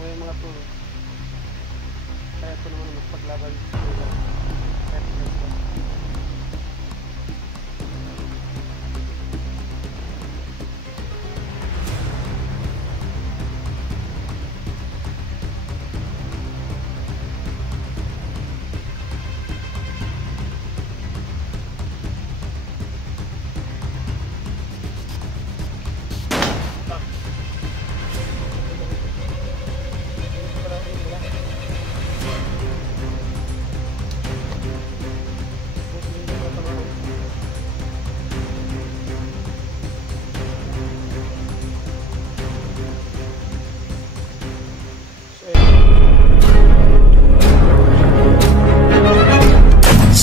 ngayon mga tol, kaya ko naman magpaglaban sa kanila. Kahit ganito.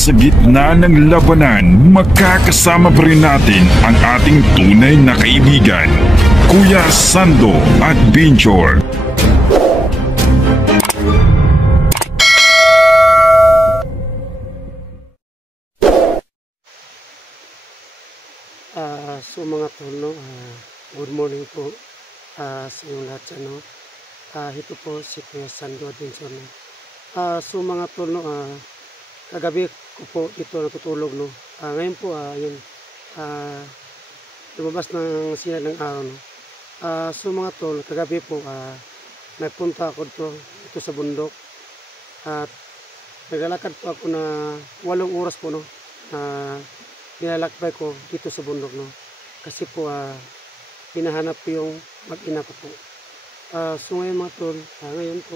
Sa gitna ng labanan, magkakasama pa rin natin ang ating tunay na kaibigan, Kuya Sando at Binchor. So mga tol, no, good morning po sa inyong lahat dyan, no. Ito po si Kuya Sando at Binchor, no. So mga tol, no, kagabi ko po ito natutulog, no. Ngayon po yun, lumabas ng sinar ng araw, no. So mga tol, kagabi po nagpunta ako ito sa bundok at naglalakad po ako na 8 oras po, no. Nilalakbay ko dito sa bundok, no. Kasi po hinahanap ko yung mag-ina ko po. So ngayon mga tol, ngayon po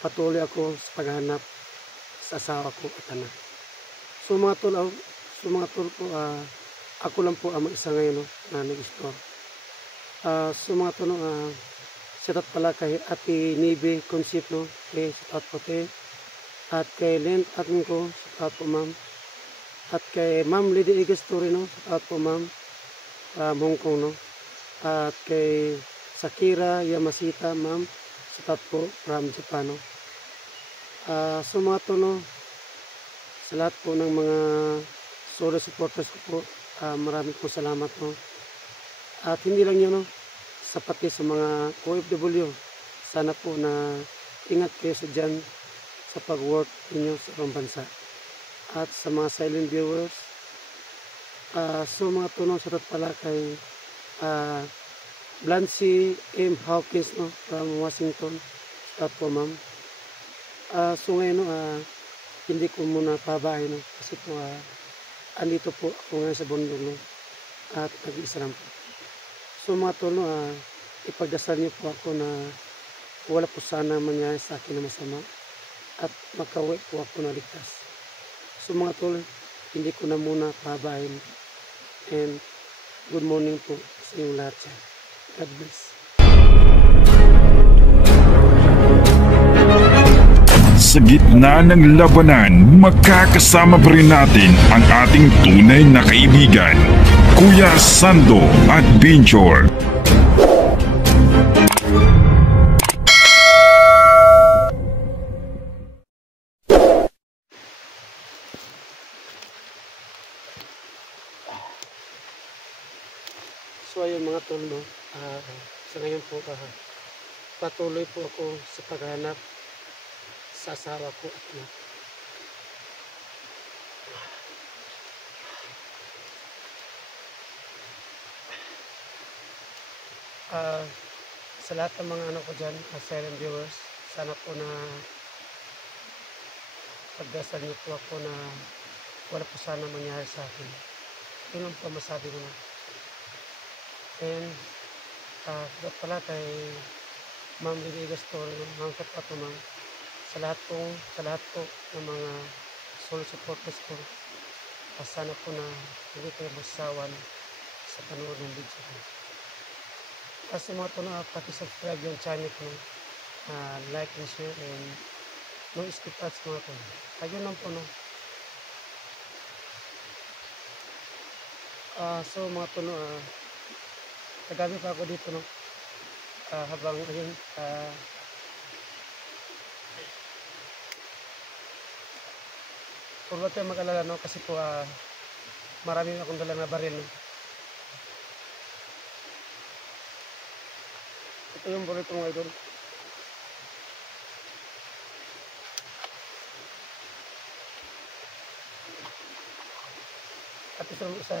patuloy ako sa paghahanap sa asawa ko at anak. So mga tol po, ako lang po ang mag-isa ngayon, no, na nag-store. So mga tol, shout out pala kay Ate Nibe Concept, no, kay shout out po te, at kay Lent atin ko, shout out po ma'am, at kay Ma'am Lady Igastori, no, shout out po ma'am, Hong Kong, no, at kay Sakira Yamashita ma'am, shout out po from Japan, no. So mga tol, no, sa lahat po ng mga solo supporters ko po, maraming po salamat, no. At hindi lang yun, no, sapat din sa mga OFW, sana po na ingat kayo sa dyan sa pag-work ninyo sa ibang bansa. At sa mga silent viewers, so mga tol, no, shoutout pala kay Blancy M. Hawkins, no, from Washington, shoutout po ma'am. So ngayon, no, hindi ko muna pabahay, no, kasi po andito po ako ngayon sa bundok, no, at nag-iisa lang po. So mga tol, no, ipagdasal niyo po ako na wala po sana mangyari sa akin na masama at makauwi po ako na ligtas. So mga tol, hindi ko na muna pabahay, and good morning po sa inyong lahat dyan. God bless. Sa gitna ng labanan, magkakasama pa rin natin ang ating tunay na kaibigan, Kuya Sando at Binchor. So ayun mga tol, no, sa ngayon po patuloy po ako sa paghanap sa asawa ko at anak. Sa lahat ng mga ano ko dyan, silent viewers, sana po na pagdasal niyo po ako na wala po sana mangyari sa akin. Yun lang po masabi ko na. And pala kay Ma'am Lady Igastori, Ma'am Kapat po ma'am, sa lahat po ng mga solo supporters ko, sana po na hindi kayo masawan sa panood ng video ko. Kasi mga ito na pati-subscribe yung channel ko, like and share, and no skip ads mga ito. Ayun lang po, no. So mga ito, no, kagabi pa ako dito, no, habang ayun, huwag kayo mag-alala, no, kasi po marami akong dala na baril, no. Ito yung baril ko mga idol. kamatis ng isa.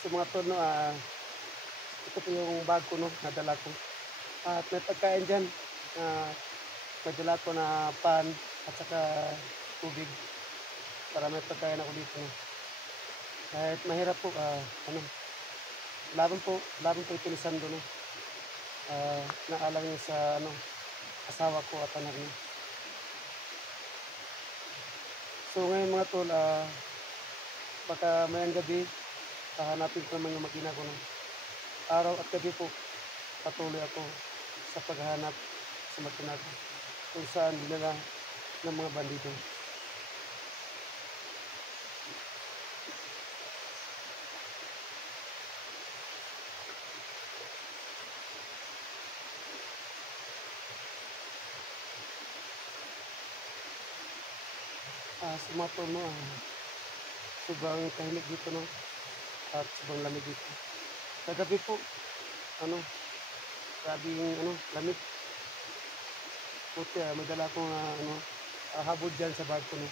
So mga tol, no, ito po yung bag ko, no, nadala ko. At may pagkain dyan. Nadala ko na pan at saka tubig para may pagkain ako dito, no. Kahit mahirap po, laban po ito ni Sando, no. Naalang niya sa asawa ko at anak niya. So ngayon mga tol, baka mayang gabi, hahanapin ko naman yung makina ko, no. Araw at gabi po, patuloy ako sa paghahanap sa makina ko kung saan dinala ng mga bandido. Sa mga tol, no, sobrang tahimik dito, no, at sobrang lamig dito. Kagabi po, grabing lamig. Puti, may dala akong habod dyan sa bag ko, no.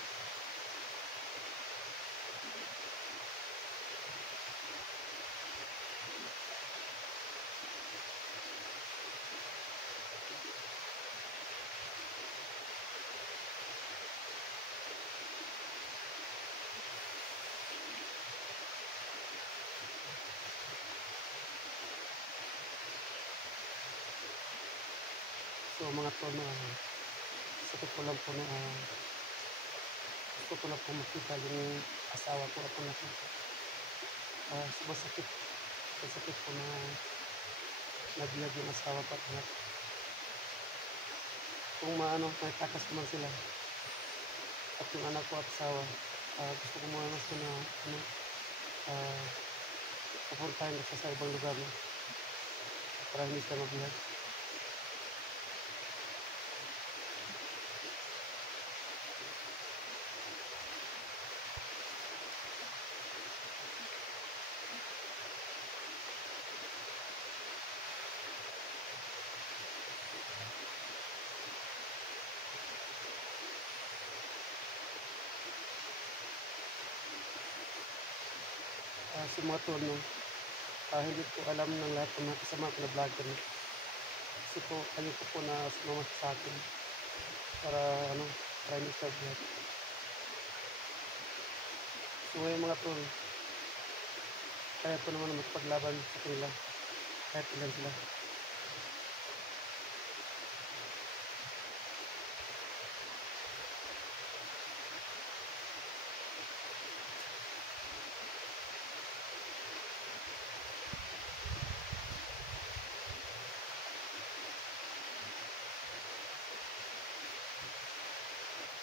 So mga tol, no, sakit ko lang po, no, gusto ko lang po makita yung asawa ko at anak ko. Sobrang sakit po na naglag yung asawa ko at anak. Kung may takas naman sila at yung anak ko at asawa, gusto ko muna mas na pupuntahin ko sa ibang lugar, no, para hindi sila mabihat. Si mga tol, no, hindi ko alam ng lahat ng mga kasama ko na vlogger, no. Kasi po, ayoko po na sumama sa akin para hindi sa vlog. So ngayon mga tol, kaya po naman magpaglaban sa kanila kahit ilan sila.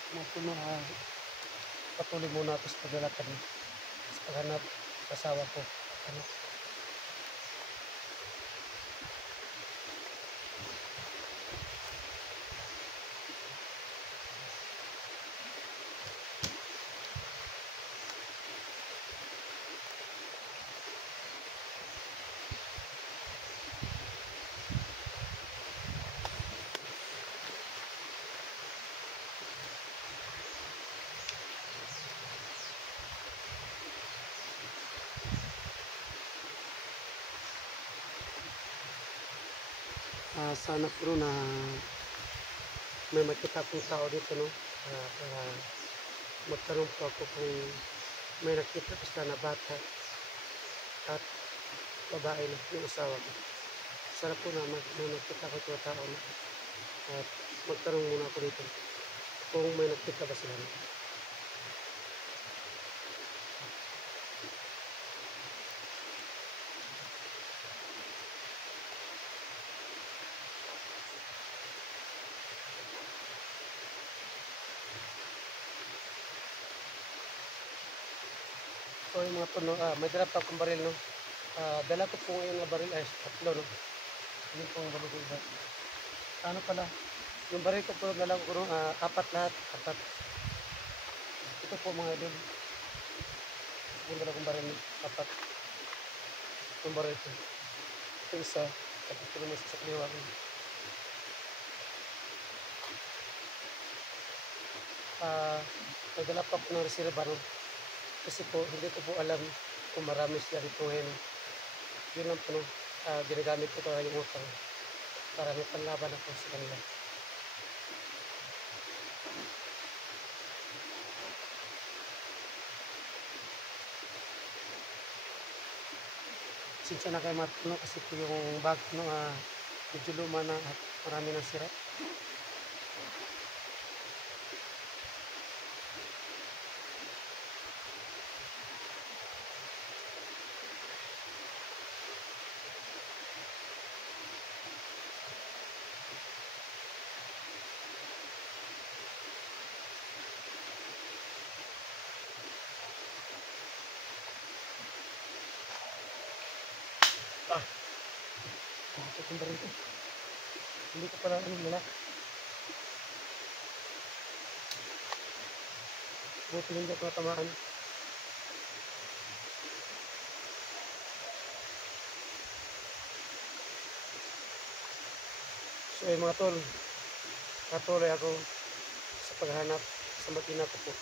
Mga tol, no, patuloy muna ako sa paglalakad, no, sa paghanap sa asawa ko. Sana po na may makita akong tao dito, no, para magtanong po ako kung may nakita ko sana bata at babae na yung asawa ko. Sana po na may nakita ko yung tao, no, at magtanong muna ako dito kung may nakita ba sila, no. So yung mga puno, may dala pa akong baril, no. Dala ko po ngayon na baril ay tatlo, no. Yun pong baril ko iba. Pala, yung baril ko po dala ko, no, apat lahat, apat. Ito po mga idol. Yung dala kong baril, apat. Yung baril ito. Ito isa. Tapos ito naman sa kaliwa. Nagdala pa po ng reserva, no? Kasi po, hindi ko po alam kung marami sila dito ngayon. Yun lang po, no? Ginagamit ko talaga yung utang para may panlaban ako sa kanila. Sinsya na kayo matuno kasi po yung bag, no, medyo luma na at marami ng sira. Ito yung baril ko. Hindi ko pala nila. Buti hindi ako natamaan. So ay mga tol, patuloy ako sa paghanap sa makina ko po.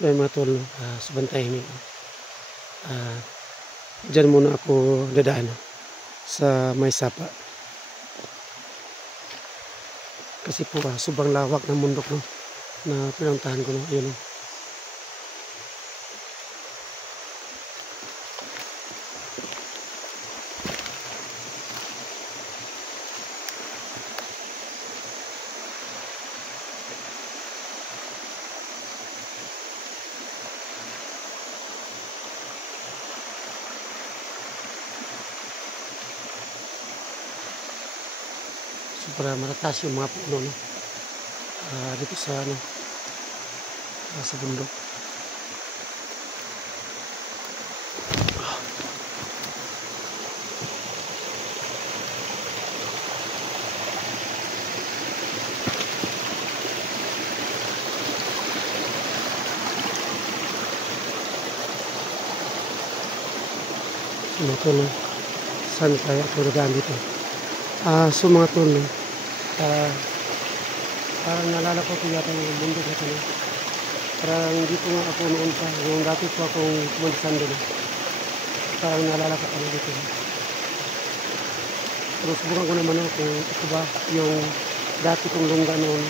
So ay mga tol, sa bantay mi. Diyan muna ako dadaan sa may sapa. Kasi po sobrang lawak ng bundok, no, na pinuntahan ko, no. Ayun, no. Para matataas yung mga puno, no? Dito sa sa bundok. Mga tol, no? Saan kaya ito nagaan dito? So mga tol, no? Parang nalala ko yata yung bundok na ito, no? Parang dito nga ako noon pa, yung dati po akong pumuntasan doon, no? Parang nalala ko pala dito, no? Pero subukan ko naman, no, kung ito ba yung dati kong lungga noon.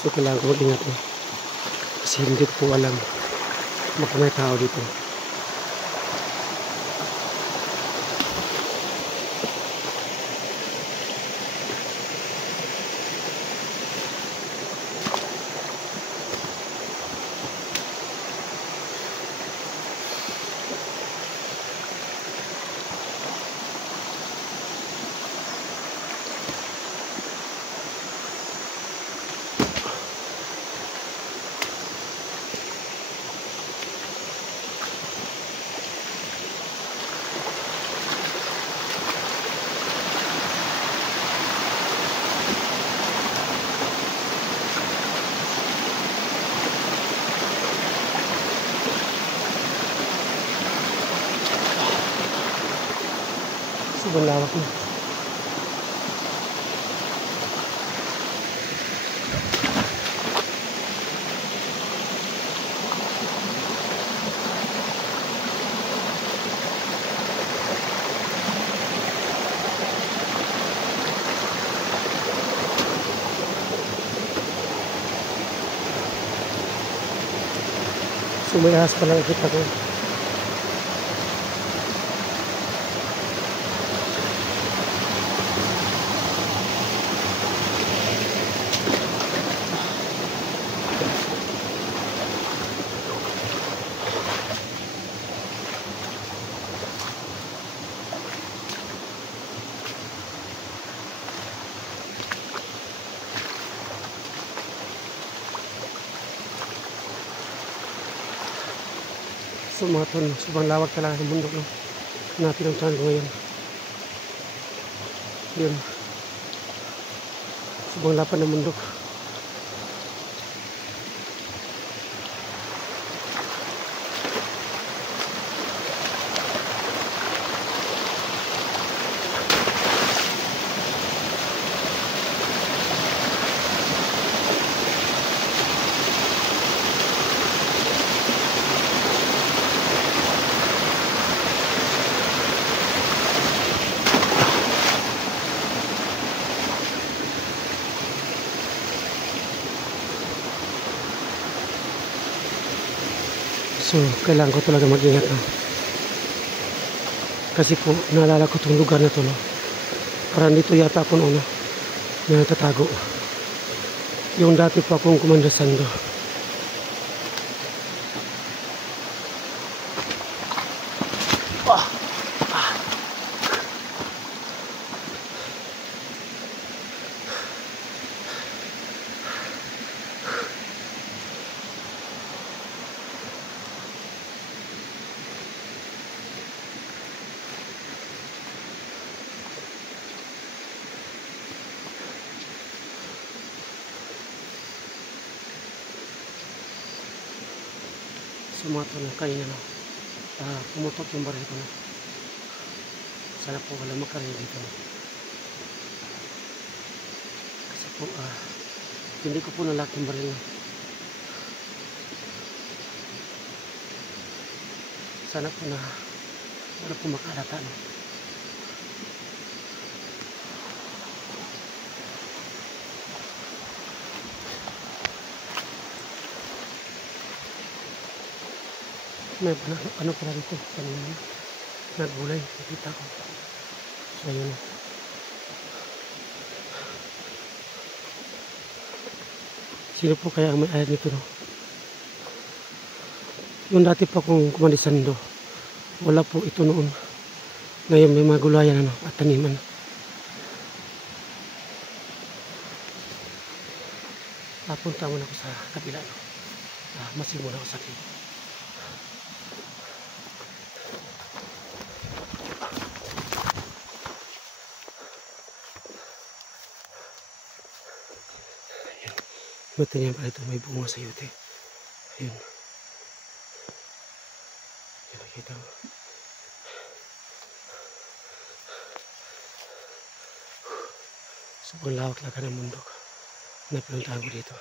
So kailangan ko mag-ingat, no? Kasi hindi ko po alam baka may tao dito. Sobrang lawak na. So may ahas pala nakita ko. So mga tol, sobrang lawak talaga ng mundo, no? Natin ang ko ngayon. Yun. Sobrang lapad ng mundo. So, kailangan ko talaga mag-ingat, no? Kasi po, naalala ko itong lugar na ito, no? Parang dito yata ako noon, no? Na natatago. Yung dati po akong Commander Sando. So mga tol, kanina, no? Pumutok yung baril ko, no? Sana po wala makaril dito, no? Kasi po hindi ko po nalak yung baril, no? Sana po na wala po makalata, no? May ano pala dito kanina, naggulay, nakita ko. So ayun, sino po kaya ang may-ari nito, no? Yung dati pa kong Kumandisando, wala po ito noon. Ngayon may mga gulayan, ano, at taniman. Papunta muna ako sa kabila, no? Masin muna ako sa kabila. Buti niyan pala ito, may bunga sa yote. Ayun. Ayun, nakita mo. Sobrang lawak lang ng mundo na pinuntahan ko dito.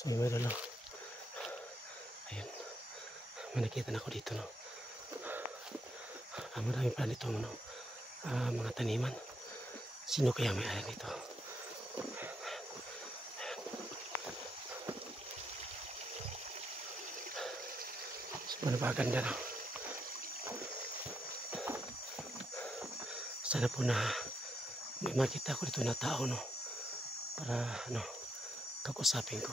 So meron lang. Ayun. May nakita na ako dito, no? Marami pala dito, no? Mga taniman. Sino kaya may-ari nito? So napakaganda, no? Sana po na may makita ko dito na tao, no? Para ano, kakusapin ko.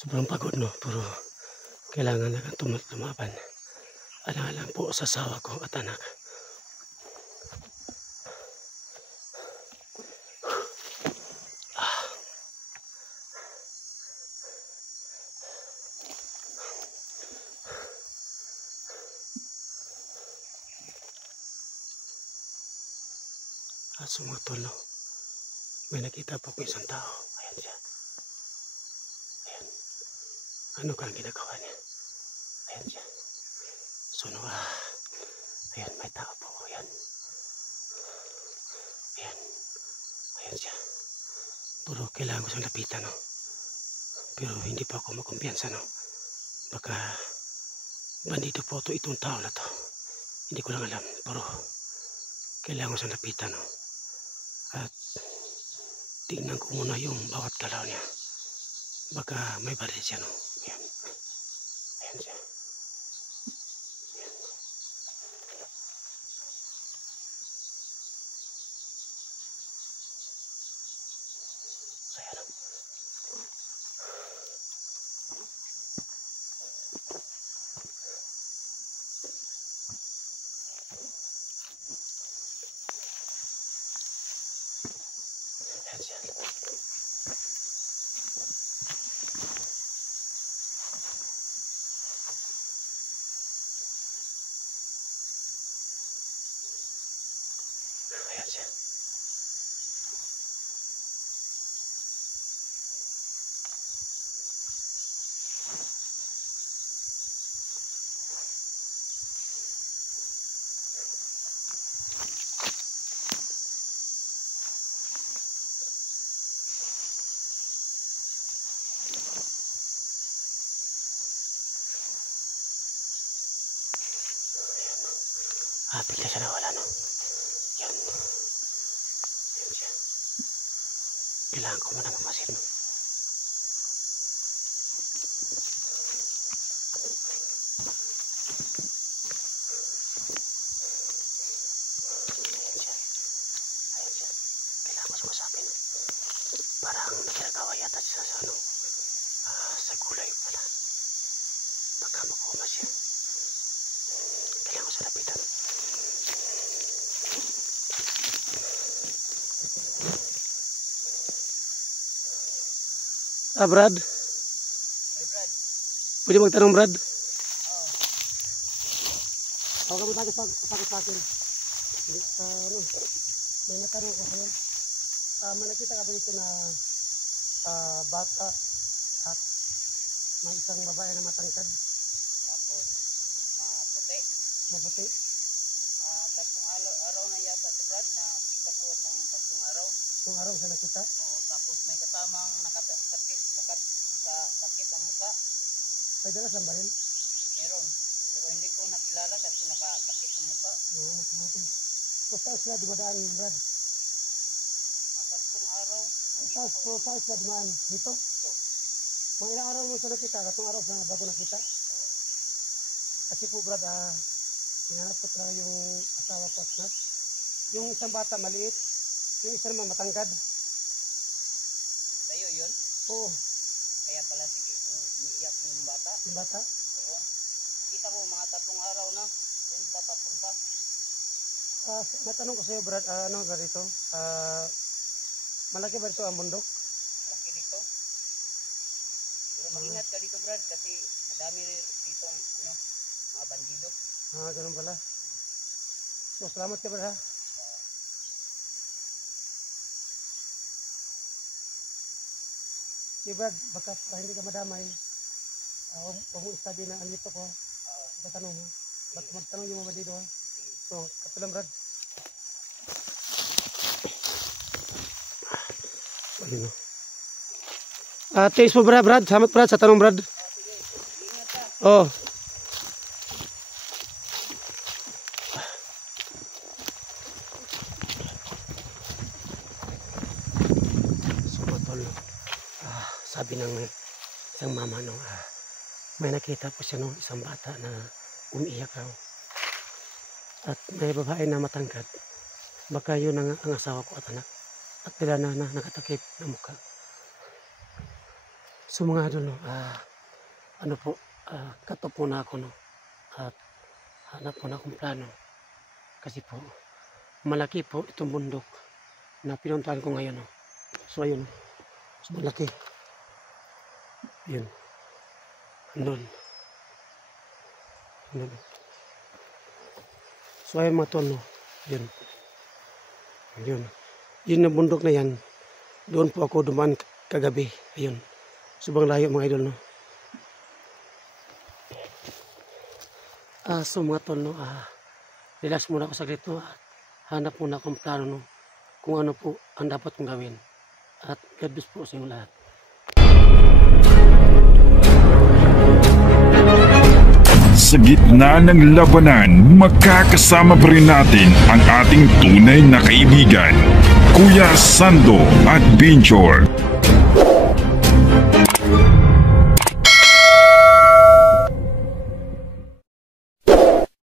Sobrang pagod, no? Pero kailangan lang lumaban. Alang-alang po sa asawa ko at anak. At sumatol, no? May nakita po ko isang tao. Ayan siya. Ayan. Ano kang ginagawa niya? Ayan siya. So, no, ayan, may tao po. Ayan. Ayan. Ayan siya. Pero kailangan ko siyang lapitan, no? Pero hindi pa ako makumpiyansa, no? Baka bandido po itong tao na to. Hindi ko lang alam. Pero kailangan ko siyang lapitan, no? At tingnan ko muna yung bawat galaw niya. Baka may baril siya, no? Ayan. Ayan siya. Ayan. Ayan siya. Ayan siya. Bigla siya nawala, no? Yan. Yan siya. Kailangan ko muna mamasin, no? Ayan siya. Ayan siya. Kailangan ko sumasapin, no? Parang nagkagawa yata siya sa, ano, sa gulay pala. Baka makuha siya. Kailangan ko sa lapitan. Brad? Hey, Brad. Pwede magtanong, Brad? Oo. Huwag ka magtakot sa akin. Ano, may natanong ko sa'yo. May nakita ka ba dito na bata at may isang babae na matangkad, Tapos, maputi. maputi? Tatlong araw na yata si Brad na kita ko akong tatlong araw. Itong araw siya nakita. Oo, tapos may kasamang sakit ang muka. May dala sa baril. Meron. Pero hindi ko nakilala kasi nakasakit ang muka. Mabuti. So saan sila dumadaan, Brad? Tatlong araw. Saan sila dumaan? Dito? Ito. Mga ilang araw mo siya nakita? Katong araw siya bago nakita? Kasi po, Brad, hinahanap ko talaga yung asawa ko at nat. Yung isang bata maliit, yung isa naman matangkad. Sa'yo yun. Oo, Kaya pala sige, umiiyak yung bata. yung bata. Oo. Nakita ko mga tatlong araw na. Doon sila papunta. May tanong ko sa'yo, Brad, ano ba dito? Malaki ba dito ang bundok? Malaki dito. Pero mag-ingat ka dito, Brad, kasi madami dito mga bandido. Ganun pala. So, salamat ka, Brad, ha? Si Brad, baka para hindi ka madamay, huwag mo study na andito ko, ha? Itatanong, ha? Baka magtanong yung mga bandido, ha? So, katulang, Brad. Ayun, no? Thanks po, Brad. Salamat, Brad, sa tanong, Brad. Sige, ingat ka. Oh. So, tol, sabi ng isang mama, no, may nakita po siya, no, isang bata na umiiyak raw. At may babae na matangkad. Baka yun ang asawa ko at anak. At nila na nakatakip na mukha. So mga idol, no, ano po, kato po na ako, no, at hanap po na akong plano. Kasi po, malaki po itong bundok na pinuntahan ko ngayon, no. So ayun, so malaki. Yun. Andun. Andun. So ayun mga tol, no. Yun. Yun. Yun na bundok na yan. Doon po ako dumaan kagabi. Ayun. Subang layo mga idol, no. So mga tol, no, relax muna ako saglit, no. Hanap muna akong plano, no, kung ano po ang dapat kong gawin. At God bless po sa inyong lahat. Sa gitna ng labanan, makakasama pa rin natin ang ating tunay na kaibigan. Kuya Sando Adventure.